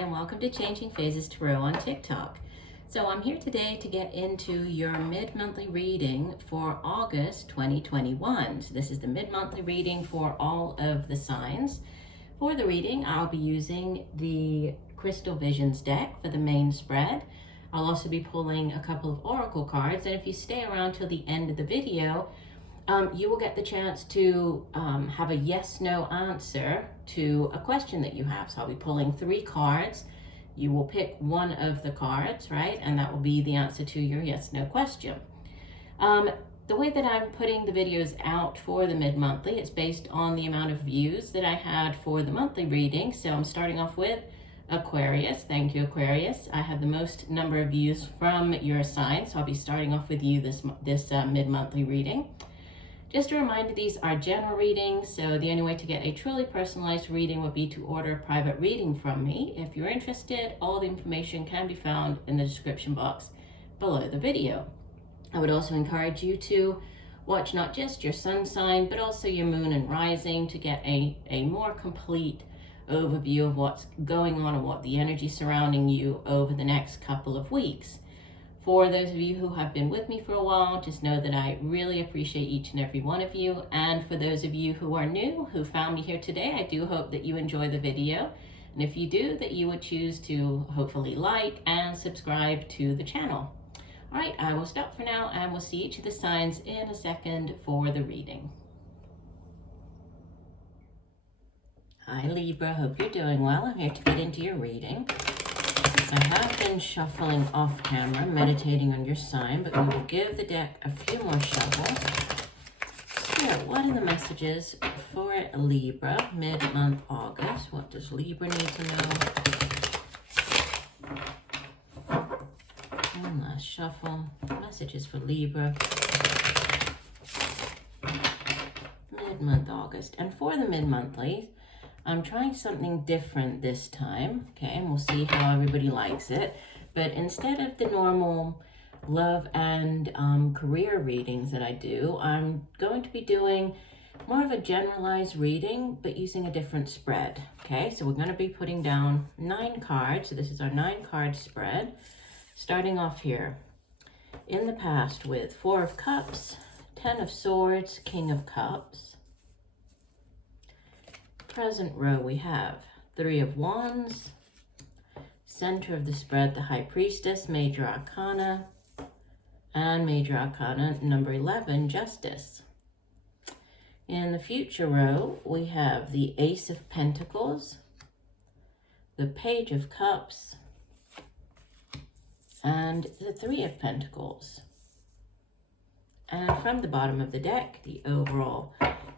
and welcome to Changing Phases Tarot on TikTok. So I'm here today to get into your mid-monthly reading for August 2021. So this is the mid-monthly reading for all of the signs. For the reading, I'll be using the Crystal Visions deck for the main spread. I'll also be pulling a couple of oracle cards, and if you stay around till the end of the video, you will get the chance to have a yes/no answer to a question that you have. So I'll be pulling 3 cards. You will pick one of the cards, right? And that will be the answer to your yes/no question. The way that I'm putting the videos out for the mid-monthly, it's based on the amount of views that I had for the monthly reading. So I'm starting off with Aquarius. Thank you, Aquarius. I had the most number of views from your sign, so I'll be starting off with you this mid-monthly reading. Just a reminder, these are general readings, so the only way to get a truly personalized reading would be to order a private reading from me. If you're interested, all the information can be found in the description box below the video. I would also encourage you to watch not just your sun sign, but also your moon and rising to get a more complete overview of what's going on and what the energy surrounding you over the next couple of weeks. For those of you who have been with me for a while, just know that I really appreciate each and every one of you. And for those of you who are new, who found me here today, I do hope that you enjoy the video. And if you do, that you would choose to hopefully like and subscribe to the channel. All right, I will stop for now and we'll see each of the signs in a second for the reading. Hi Libra, hope you're doing well. I'm here to get into your reading. I have been shuffling off camera, meditating on your sign, but we will give the deck a few more shuffles. Spirit, what are the messages for Libra mid-month August? What does Libra need to know? One last shuffle. Messages for Libra mid-month August. And for the mid-monthly, I'm trying something different this time, okay, and we'll see how everybody likes it. But instead of the normal love and career readings that I do, I'm going to be doing more of a generalized reading, but using a different spread, okay? So we're going to be putting down 9 cards. So this is our 9-card spread, starting off here in the past with 4 of Cups, 10 of Swords, King of Cups. Present row, we have 3 of Wands, center of the spread, the High Priestess, Major Arcana, and Major Arcana number 11, Justice. In the future row, we have the Ace of Pentacles, the Page of Cups, and the 3 of Pentacles. And from the bottom of the deck, the overall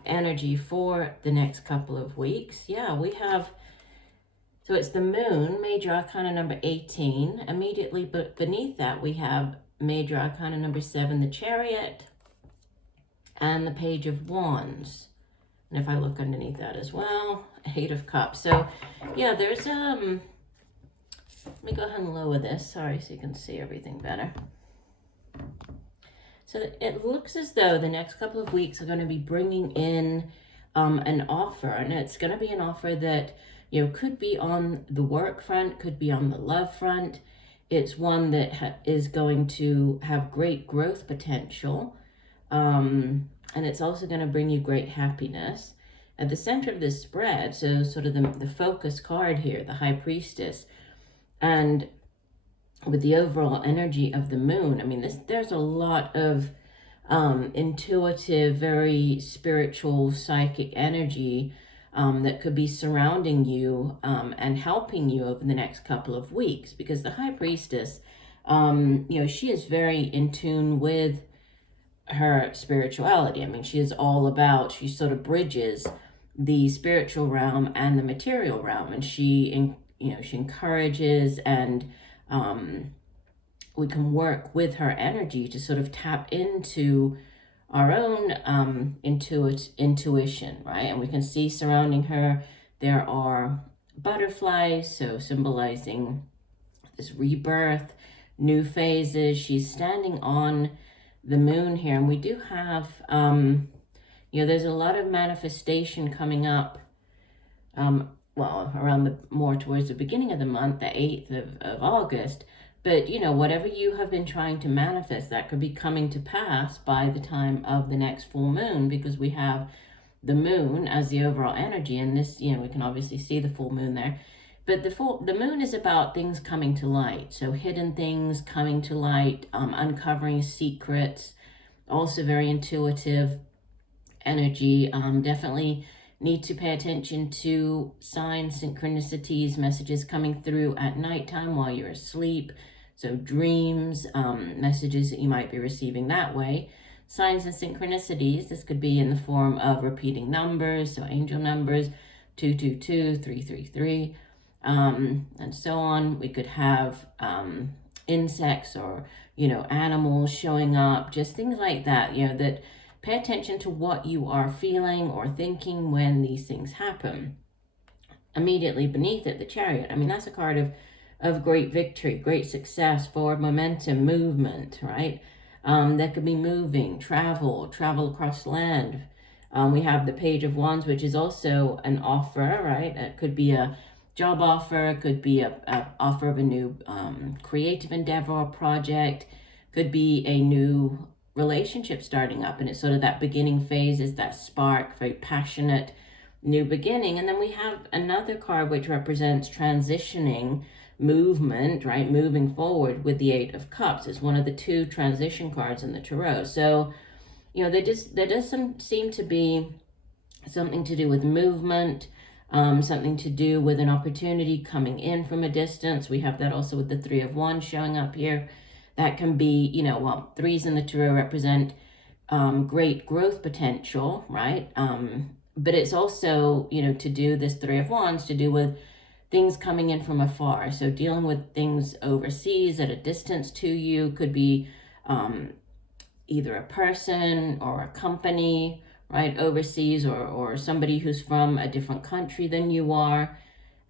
energy for the next couple of weeks. Yeah, we have, so it's the Moon, Major Arcana number 18. Immediately beneath that, we have Major Arcana number 7, the Chariot, and the Page of Wands. And if I look underneath that as well, 8 of Cups. So yeah, there's, let me go ahead and lower this, sorry, so you can see everything better. So it looks as though the next couple of weeks are going to be bringing in an offer, and it's going to be an offer that, you know, could be on the work front, could be on the love front. It's one that is going to have great growth potential, and it's also going to bring you great happiness. At the center of this spread, so sort of the focus card here, the High Priestess, and with the overall energy of the Moon, I mean, there's a lot of intuitive, very spiritual, psychic energy that could be surrounding you and helping you over the next couple of weeks. Because the High Priestess, you know, she is very in tune with her spirituality. I mean, she is all about, she sort of bridges the spiritual realm and the material realm, and she, you know, she encourages and we can work with her energy to sort of tap into our own intuition, right? And we can see surrounding her, there are butterflies, so symbolizing this rebirth, new phases. She's standing on the Moon here, and we do have, you know, there's a lot of manifestation coming up well, around more towards the beginning of the month, the 8th of August. But, you know, whatever you have been trying to manifest, that could be coming to pass by the time of the next full moon, because we have the moon as the overall energy. And this, you know, we can obviously see the full moon there. But the moon is about things coming to light. So hidden things coming to light, uncovering secrets, also very intuitive energy. Definitely need to pay attention to signs, synchronicities, messages coming through at nighttime while you're asleep. So dreams, messages that you might be receiving that way. Signs and synchronicities, this could be in the form of repeating numbers, so angel numbers, 222, 333, and so on. We could have insects or, you know, animals showing up, just things like that, you know, that pay attention to what you are feeling or thinking when these things happen. Immediately beneath it, the Chariot. I mean, that's a card of great victory, great success, forward momentum, movement, right? That could be moving, travel across land. We have the Page of Wands, which is also an offer, right? It could be a job offer, it could be a offer of a new creative endeavor or project, could be a new relationship starting up, and it's sort of that beginning phase, is that spark, very passionate new beginning. And then we have another card which represents transitioning, movement, right? Moving forward with the Eight of Cups. It's one of the two transition cards in the tarot. So, you know, there does seem to be something to do with movement, something to do with an opportunity coming in from a distance. We have that also with the Three of Wands showing up here. That can be, you know, well, threes in the tarot represent great growth potential, right? But it's also, you know, to do this Three of Wands, to do with things coming in from afar. So dealing with things overseas at a distance to you, could be either a person or a company, right, overseas, or somebody who's from a different country than you are.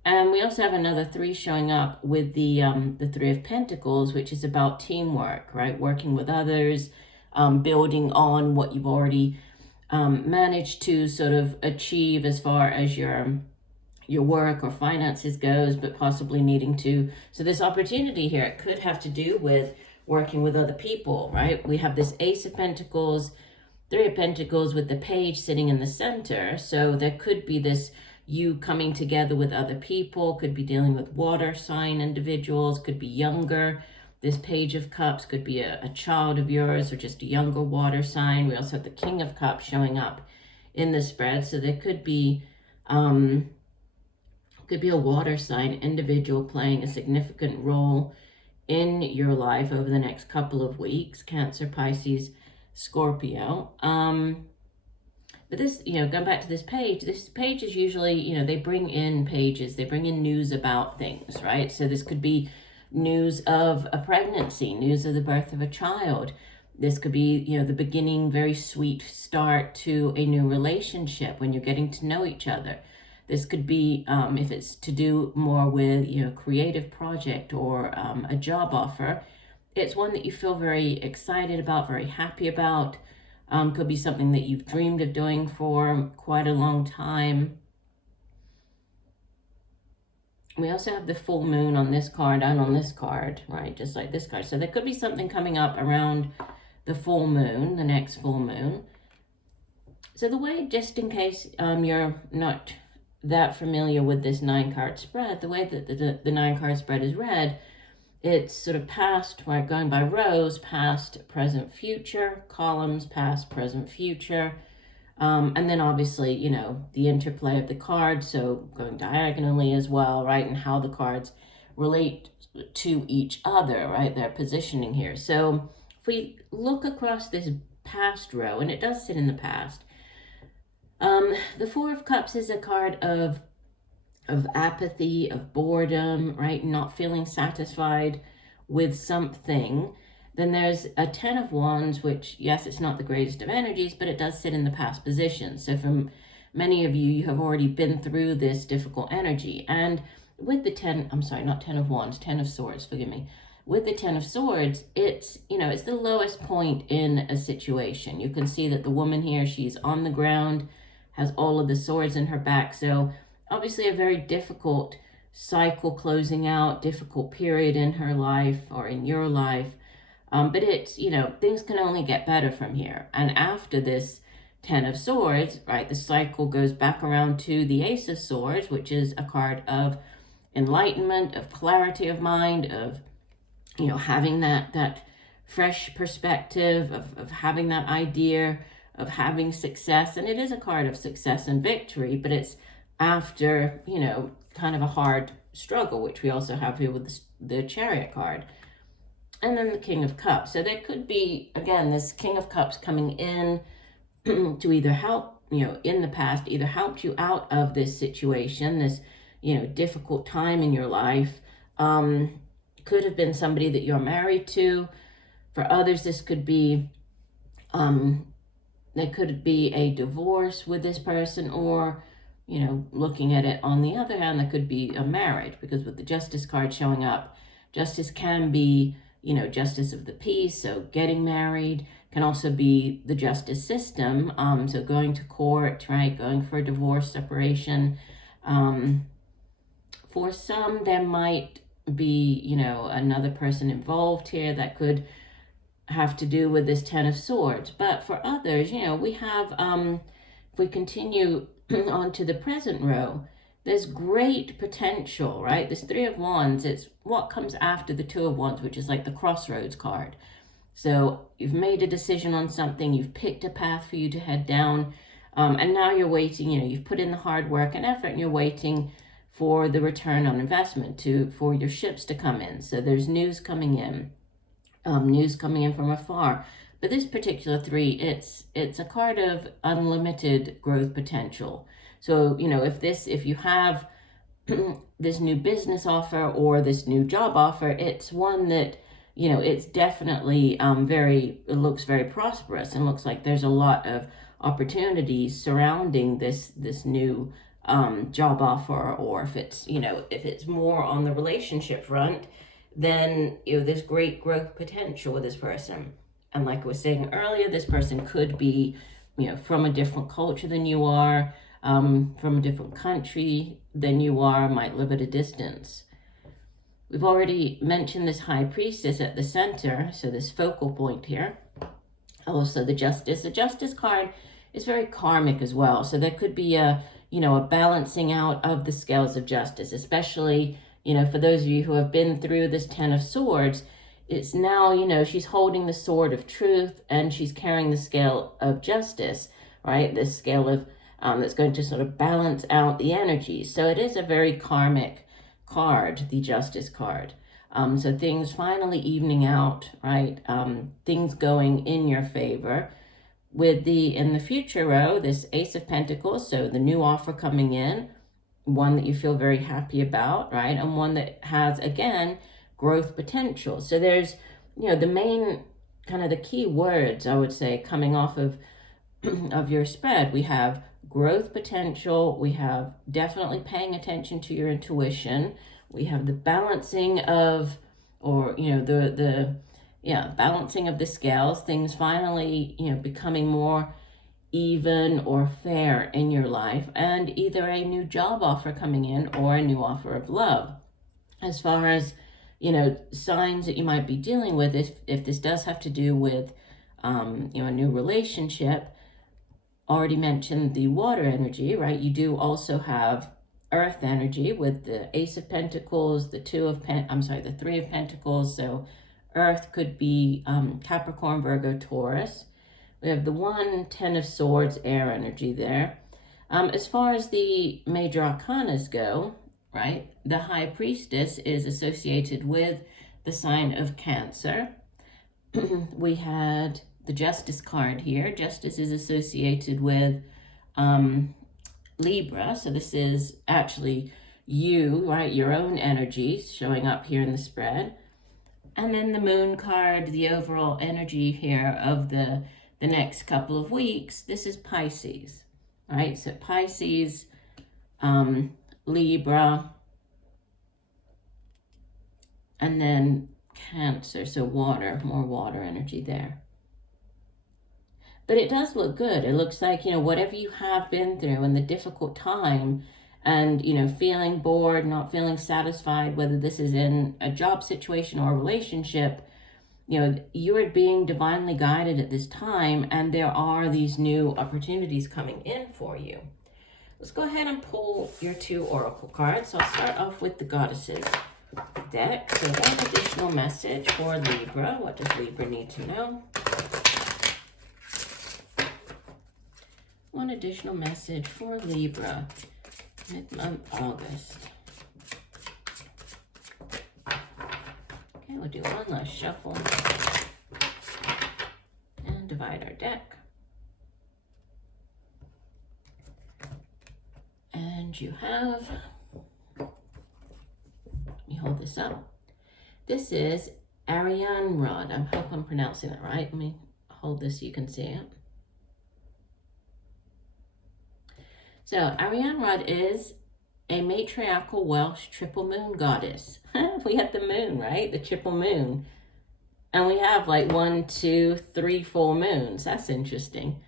And we also have another three showing up with the Three of Pentacles, which is about teamwork, right? Working with others, building on what you've already managed to sort of achieve as far as your work or finances goes, but possibly needing to. So this opportunity here, it could have to do with working with other people, right? We have this Ace of Pentacles, Three of Pentacles with the Page sitting in the center. So there could be this you coming together with other people, could be dealing with water sign individuals, could be younger. This Page of Cups could be a child of yours or just a younger water sign. We also have the King of Cups showing up in the spread. So there could be a water sign individual playing a significant role in your life over the next couple of weeks. Cancer, Pisces, Scorpio. But this, you know, going back to this page is usually, you know, they bring in pages, they bring in news about things, right? So this could be news of a pregnancy, news of the birth of a child. This could be, you know, the beginning, very sweet start to a new relationship when you're getting to know each other. This could be, if it's to do more with, you know, creative project or a job offer, it's one that you feel very excited about, very happy about. Could be something that you've dreamed of doing for quite a long time. We also have the full moon on this card and on this card, right? Just like this card. So there could be something coming up around the full moon, the next full moon. So the way, just in case you're not that familiar with this 9-card spread, the way that the 9-card spread is read, it's sort of past, right, going by rows, past, present, future, columns, past, present, future. And then obviously, you know, the interplay of the cards, so going diagonally as well, right, and how the cards relate to each other, right, their positioning here. So if we look across this past row, and it does sit in the past, the Four of Cups is a card of apathy, of boredom, right? Not feeling satisfied with something. Then there's a Ten of Wands, which, yes, it's not the greatest of energies, but it does sit in the past position. So for many of you, you have already been through this difficult energy. And with the Ten of Swords, forgive me. With the Ten of Swords, it's, you know, it's the lowest point in a situation. You can see that the woman here, she's on the ground, has all of the swords in her back. So obviously a very difficult cycle closing out, difficult period in her life or in your life. But it's, things can only get better from here. And after this Ten of Swords, right, the cycle goes back around to the Ace of Swords, which is a card of enlightenment, of clarity of mind, of, having that fresh perspective, of having that idea, of having success. And it is a card of success and victory, but it's after, kind of a hard struggle, which we also have here with the Chariot card. And then the King of Cups. So there could be, again, this King of Cups coming in to either help, in the past, either helped you out of this situation, this, difficult time in your life. Could have been somebody that you're married to. For others, this could be, there could be a divorce with this person, or, looking at it on the other hand, there could be a marriage, because with the Justice card showing up, justice can be, justice of the peace, so getting married, can also be the justice system, so going to court, right, going for a divorce, separation. For some, there might be, another person involved here that could have to do with this Ten of Swords. But for others, we have, if we continue on to the present row, there's great potential, right? This Three of Wands, it's what comes after the Two of Wands, which is like the crossroads card. So you've made a decision on something, you've picked a path for you to head down, and now you're waiting, you've put in the hard work and effort, and you're waiting for the return on investment, for your ships to come in. So there's news coming in from afar. But this particular three, it's a card of unlimited growth potential. So, if you have this new business offer or this new job offer, it's one that, it's definitely it looks very prosperous, and looks like there's a lot of opportunities surrounding this new job offer. Or if it's more on the relationship front, then there's great growth potential with this person. And like I was saying earlier, this person could be from a different culture than you are, from a different country than you are, might live at a distance. We've already mentioned this High Priestess at the center, so this focal point here. Also the Justice. The Justice card is very karmic as well, so there could be a balancing out of the scales of justice, especially, for those of you who have been through this Ten of Swords. It's now, she's holding the sword of truth, and she's carrying the scale of justice, right? This scale of, that's going to sort of balance out the energy. So it is a very karmic card, the Justice card. So things finally evening out, right? Things going in your favor. With in the future row, this Ace of Pentacles, so the new offer coming in, one that you feel very happy about, right? And one that has, again, growth potential. So there's, the main kind of the key words, I would say, coming off of your spread. We have growth potential. We have definitely paying attention to your intuition. We have the balancing of, or, balancing of the scales, things finally, becoming more even or fair in your life, and either a new job offer coming in or a new offer of love. As far as, signs that you might be dealing with, if this does have to do with, a new relationship, already mentioned the water energy, right? You do also have earth energy with the Ace of Pentacles, the Three of Pentacles. So earth could be Capricorn, Virgo, Taurus. We have the Ten of Swords, air energy there. As far as the major arcanas go, right, the High Priestess is associated with the sign of Cancer. We had the Justice card here. Justice is associated with Libra. So this is actually you, right, your own energies showing up here in the spread. And then the Moon card, the overall energy here of the next couple of weeks. This is Pisces, right? So Pisces, Libra, and then Cancer, so water, more water energy there. But it does look good. It looks like, whatever you have been through and the difficult time, and, you know, feeling bored, not feeling satisfied, whether this is in a job situation or a relationship, you know, you're being divinely guided at this time, and there are these new opportunities coming in for you. Let's go ahead and pull your 2 oracle cards. I'll start off with the Goddesses deck. So one additional message for Libra. What does Libra need to know? One additional message for Libra, mid-month August. Okay, we'll do one last shuffle and divide our deck. And you have, let me hold this up. This is Arianrod. I hope I'm pronouncing that right. Let me hold this so you can see it. So Arianrod is a matriarchal Welsh triple moon goddess. We have the moon, right? The triple moon. And we have like 1, 2, 3 full moons. That's interesting.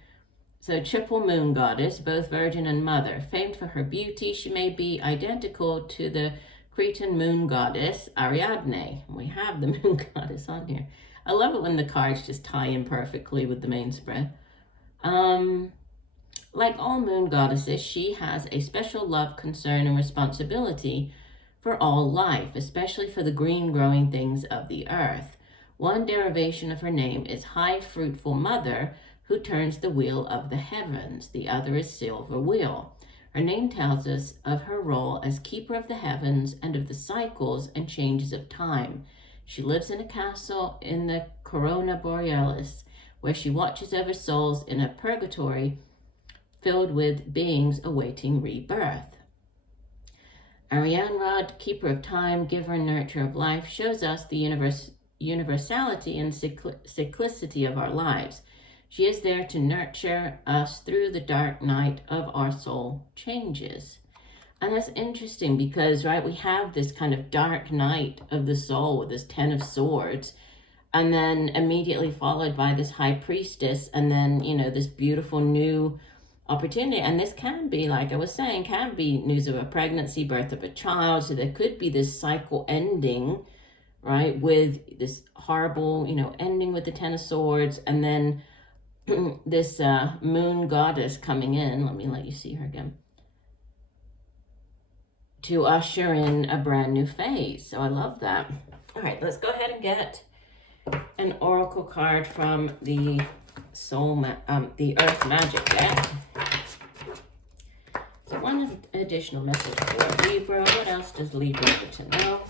So triple moon goddess, both virgin and mother. Famed for her beauty, she may be identical to the Cretan moon goddess Ariadne. We have the moon goddess on here. I love it when the cards just tie in perfectly with the main spread. Like all moon goddesses, she has a special love, concern, and responsibility for all life, especially for the green growing things of the earth. One derivation of her name is High Fruitful Mother, who turns the wheel of the heavens. The other is Silver Wheel. Her name tells us of her role as keeper of the heavens and of the cycles and changes of time. She lives in a castle in the Corona Borealis, where she watches over souls in a purgatory filled with beings awaiting rebirth. Arianrod, keeper of time, giver and nurturer of life, shows us the universality and cyclicity of our lives. She is there to nurture us through the dark night of our soul changes. And that's interesting because, right, we have this kind of dark night of the soul with this 10 of Swords, and then immediately followed by this High Priestess, and then, you know, this beautiful new opportunity. And this can be, like I was saying, can be news of a pregnancy, birth of a child. So there could be this cycle ending, right, with this horrible, you know, ending with the 10 of Swords, and then this moon goddess coming in. Let me let you see her again, to usher in a brand new phase. So I love that. All right, let's go ahead and get an oracle card from the the Earth Magic deck. So one additional message for Libra. What else does Libra need to know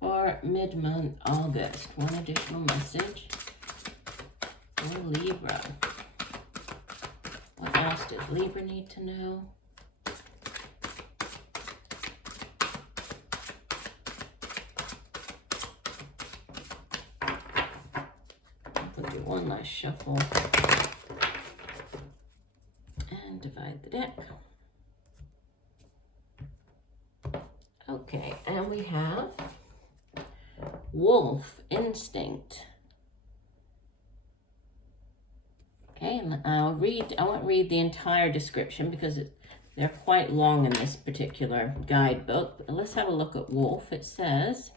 for mid-month August? One additional message for Libra. What else does Libra need to know? We'll do one last shuffle and divide the deck. Okay, and we have Wolf Instinct. Okay, and I won't read the entire description because they're quite long in this particular guidebook. But let's have a look at Wolf. It says,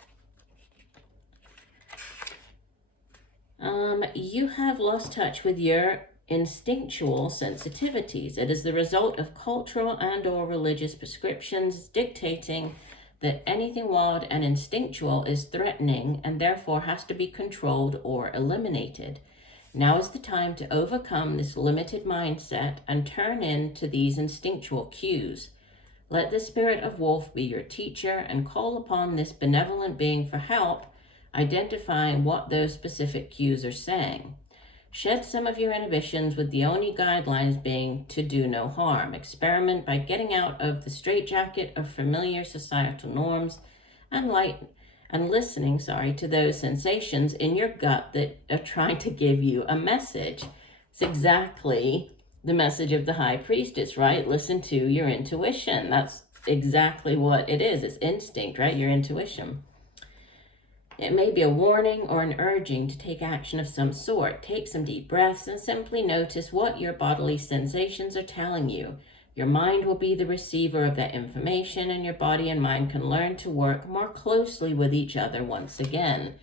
you have lost touch with your instinctual sensitivities. It is the result of cultural and or religious prescriptions dictating that anything wild and instinctual is threatening and therefore has to be controlled or eliminated. Now is the time to overcome this limited mindset and turn into these instinctual cues. Let the spirit of Wolf be your teacher and call upon this benevolent being for help, identifying what those specific cues are saying. Shed some of your inhibitions, with the only guidelines being to do no harm. Experiment by getting out of the straitjacket of familiar societal norms and listening to those sensations in your gut that are trying to give you a message. It's exactly the message of the High Priestess, right? Listen to your intuition. That's exactly what it is. It's instinct, right? Your intuition. It may be a warning or an urging to take action of some sort. Take some deep breaths and simply notice what your bodily sensations are telling you. Your mind will be the receiver of that information, and your body and mind can learn to work more closely with each other once again.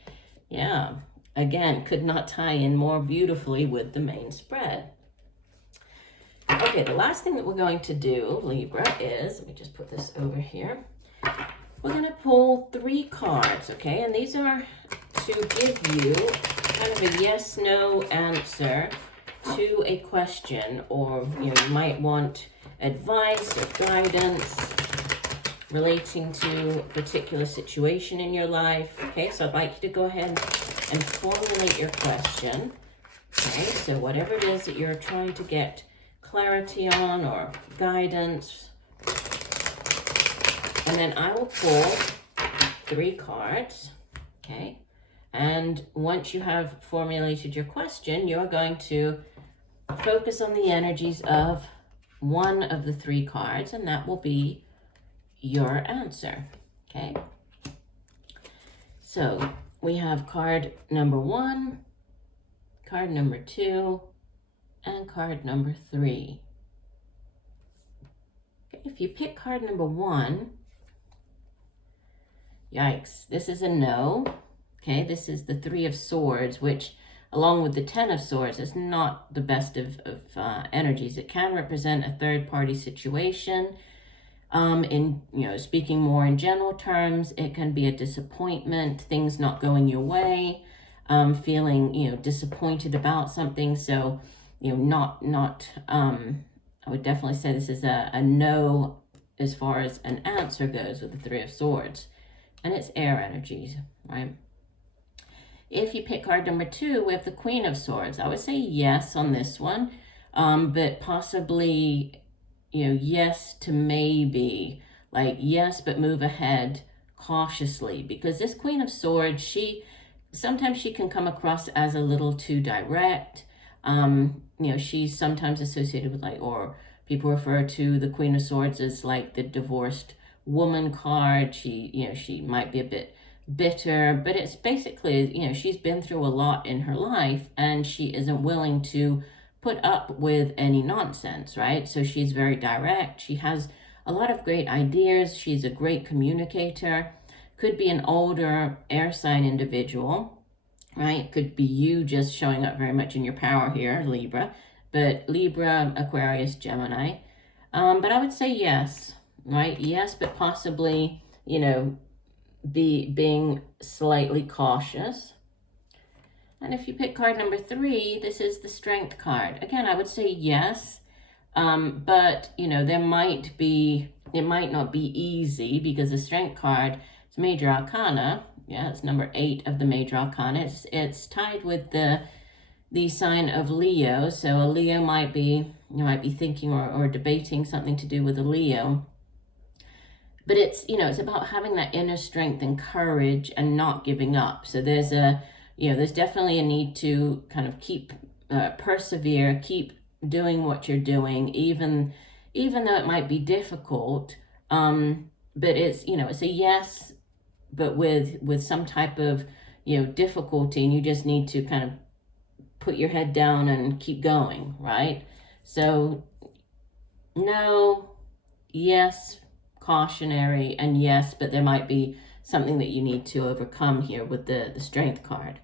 Yeah, again, could not tie in more beautifully with the main spread. Okay, the last thing that we're going to do, Libra, is, let me just put this over here. We're going to pull 3 cards, okay? And these are to give you kind of a yes-no answer to a question, or you might want advice or guidance relating to a particular situation in your life. Okay, so I'd like you to go ahead and formulate your question. Okay, so whatever it is that you're trying to get clarity on or guidance. And then I will pull 3 cards. Okay, and once you have formulated your question, you're going to focus on the energies of one of the 3 cards, and that will be your answer. Okay, so we have card number 1, card number 2, and card number 3. Okay, if you pick card number 1, yikes, this is a no. Okay, this is the 3 of Swords, which along with the 10 of Swords is not the best of energies. It can represent a third-party situation. In speaking more in general terms, it can be a disappointment, things not going your way, feeling disappointed about something. So I would definitely say this is a no as far as an answer goes with the 3 of Swords, and it's air energies, right? If you pick card number 2, we have the Queen of Swords. I would say yes on this one, but possibly, yes to maybe, like yes, but move ahead cautiously, because this Queen of Swords, sometimes she can come across as a little too direct. She's sometimes associated with or people refer to the Queen of Swords as like the divorced woman card. She might be a bit bitter, but it's basically, she's been through a lot in her life and she isn't willing to put up with any nonsense, right? So she's very direct. She has a lot of great ideas. She's a great communicator. Could be an older air sign individual, right? Could be you just showing up very much in your power here, Libra, but Libra, Aquarius, Gemini. But I would say yes, right? Yes, but possibly, being slightly cautious. And if you pick card number 3, this is the Strength card. Again, I would say yes, but it might not be easy, because the Strength card is Major Arcana. Yeah, it's number 8 of the Major Arcana. It's tied with the sign of Leo. So a Leo might be thinking or debating something to do with a Leo. But it's about having that inner strength and courage and not giving up. So there's definitely a need to kind of keep persevere, keep doing what you're doing, even though it might be difficult. But it's a yes, but with some type of difficulty, and you just need to kind of put your head down and keep going, right? So no, yes, cautionary, and yes, but there might be something that you need to overcome here with the Strength card.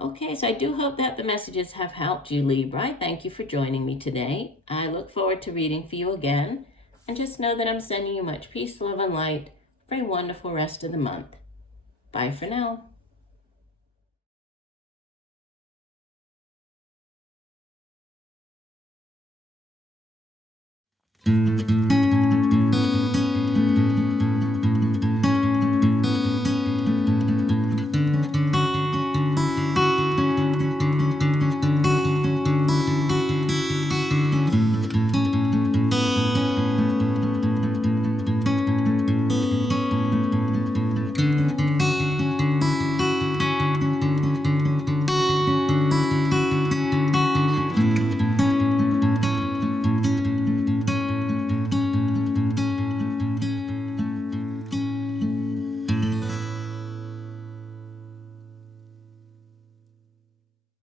Okay, so I do hope that the messages have helped you, Libra. Thank you for joining me today. I look forward to reading for you again, and just know that I'm sending you much peace, love, and light for a wonderful rest of the month. Bye for now.